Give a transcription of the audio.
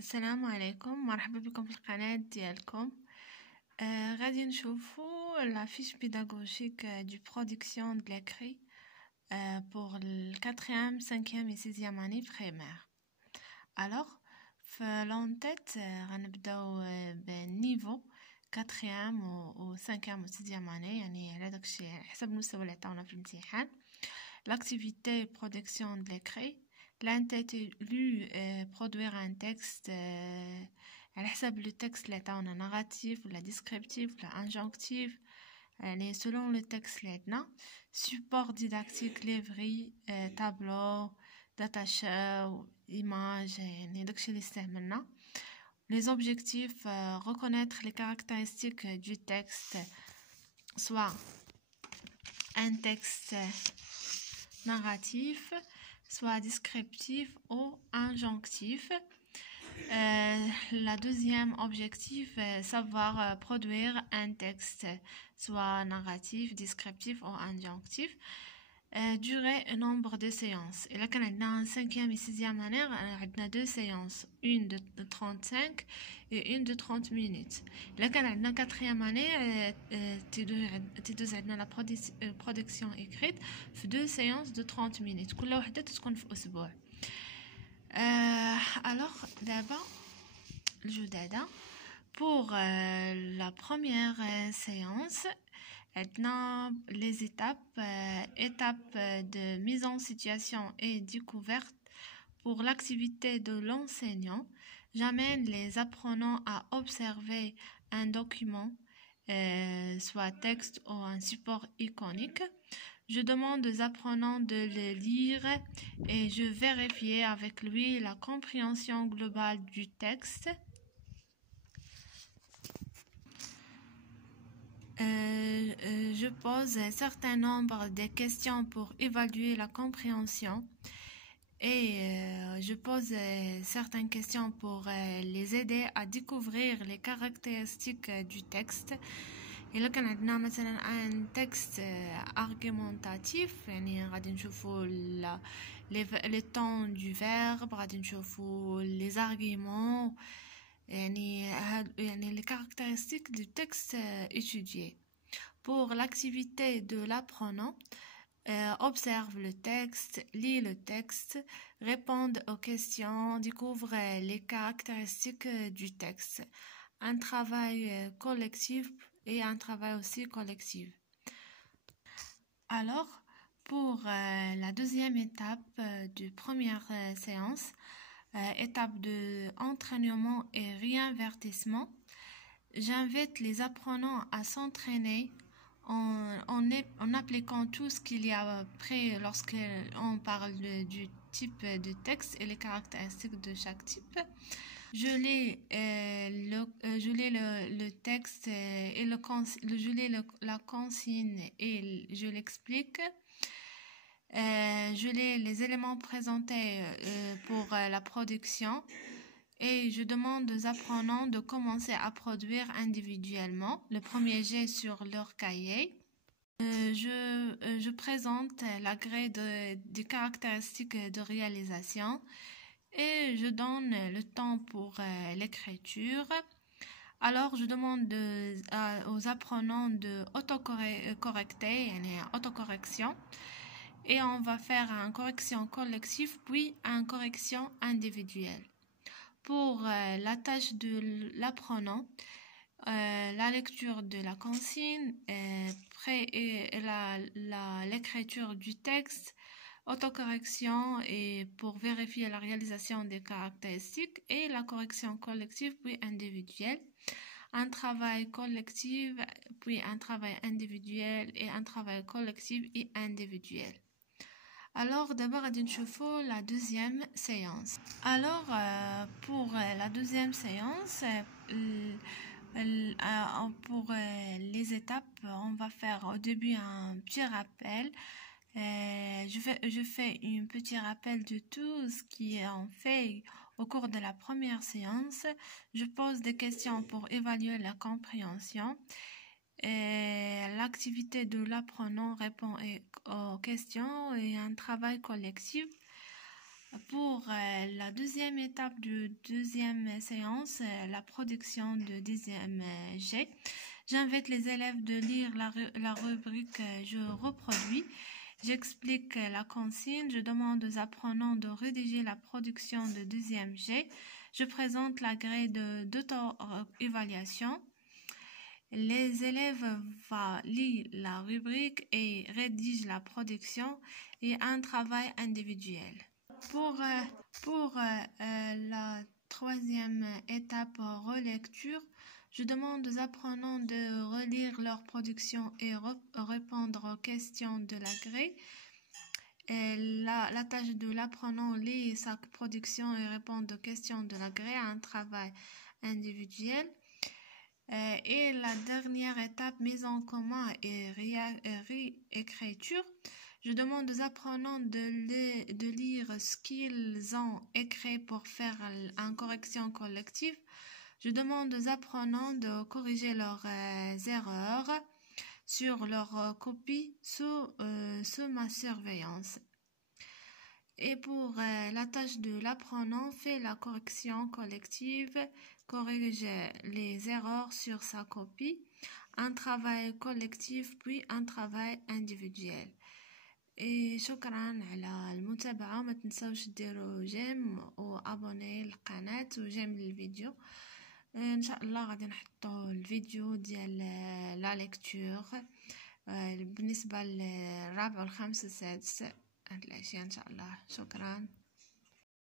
السلام عليكم، مرحبا بكم في القناة ديالكم. غادي نشوفوا la fiche pédagogique du production de l'écrit pour le 4e, 5e et 6e année primaire. Alors, في l'entête غنبداو بالنيفو 4e و 5e و 6e année، يعني على داكشي على حسب المستوى اللي عطاونا في الامتحان. L'activité production de l'écrit. L'intitulé produire un texte على حسب le texte اللي عطاونا narratif ولا descriptif ولا injonctif يعني selon le texte اللي عندنا. Support didactique livre tableau datashow image يعني داكشي اللي استعملنا. Les objectifs reconnaître les caractéristiques du texte, soit un texte narratif, soit descriptif ou injonctif. La deuxième objectif, savoir produire un texte, soit narratif, descriptif ou injonctif. Durée et nombre de séances. Et là, quand on a en 5e et 6e année, on a 2 séances, une de 35 et une de 30 minutes. Là, quand on a en 4e année, on a la production écrite, 2 séances de 30 minutes. كل وحدة تكون في أسبوع. Alors, d'abord, الجدادة. Pour la première séance, maintenant, les étapes de mise en situation et découverte. Pour l'activité de l'enseignant, j'amène les apprenants à observer un document, soit texte ou un support iconique. Je demande aux apprenants de le lire et je vérifie avec lui la compréhension globale du texte. Je pose un certain nombre de questions pour évaluer la compréhension et je pose certaines questions pour les aider à découvrir les caractéristiques du texte. إلا كان عندنا مثلا un texte argumentatif يعني غادي نشوفوا les temps du verbe، غادي نشوفوا les arguments يعني les caractéristiques du texte étudié. Pour l'activité de l'apprenant, observe le texte, lit le texte, répond aux questions, découvre les caractéristiques du texte. Un travail collectif et un travail aussi collectif. Alors, pour la deuxième étape de première séance, étape de entraînement et réinvestissement, j'invite les apprenants à s'entraîner en appliquant tout ce qu'il y a après lorsqu'on parle du type de texte et les caractéristiques de chaque type. Je lis le texte et je lis la consigne et je l'explique. Je lis les éléments présentés pour la production et je demande aux apprenants de commencer à produire individuellement le premier jet sur leur cahier. Je présente la grille des caractéristiques de réalisation et je donne le temps pour l'écriture. Alors, je demande aux apprenants de autocorrecter, autocorrection, et on va faire une correction collective puis une correction individuelle. Pour la tâche de l'apprenant, la lecture de la consigne, l'écriture du texte, autocorrection et pour vérifier la réalisation des caractéristiques et la correction collective puis individuelle, un travail collectif puis un travail individuel et un travail collectif et individuel. Alors d'abord غادي نشوفوا la deuxième séance. Alors pour la deuxième séance, pour les étapes, on va faire au début un petit rappel. Je fais un petit rappel de tout ce qui est en fait au cours de la première séance. Je pose des questions pour évaluer la compréhension. L'activité de l'apprenant répond aux questions et un travail collectif. Pour la deuxième étape de deuxième séance, la production de deuxième jet, j'invite les élèves de lire la rubrique Je reproduis. J'explique la consigne. Je demande aux apprenants de rédiger la production de deuxième jet. Je présente la grille d'auto-évaluation. Les élèves vont lire la rubrique et rédigent la production et un travail individuel. Pour la troisième étape relecture, je demande aux apprenants de relire leur production et répondre aux questions de la grille. La tâche de l'apprenant lit sa production et répondre aux questions de la grille à un travail individuel. Et la dernière étape, mise en commun et réécriture. Je demande aux apprenants de lire ce qu'ils ont écrit pour faire une correction collective. Je demande aux apprenants de corriger leurs erreurs sur leur copie sous ma surveillance. Et pour la tâche de l'apprenant, fait la correction collective, corrige les erreurs sur sa copie, un travail collectif puis un travail individuel. شكرا على المتابعة. ما تنسوش ديروا جيم وابوني للقناة وجيم للفيديو. ان شاء الله غادي نحطوا الفيديو ديال لا ليكتور بالنسبة للرابع والخامس والسادس هاد العشية ان شاء الله. شكرا.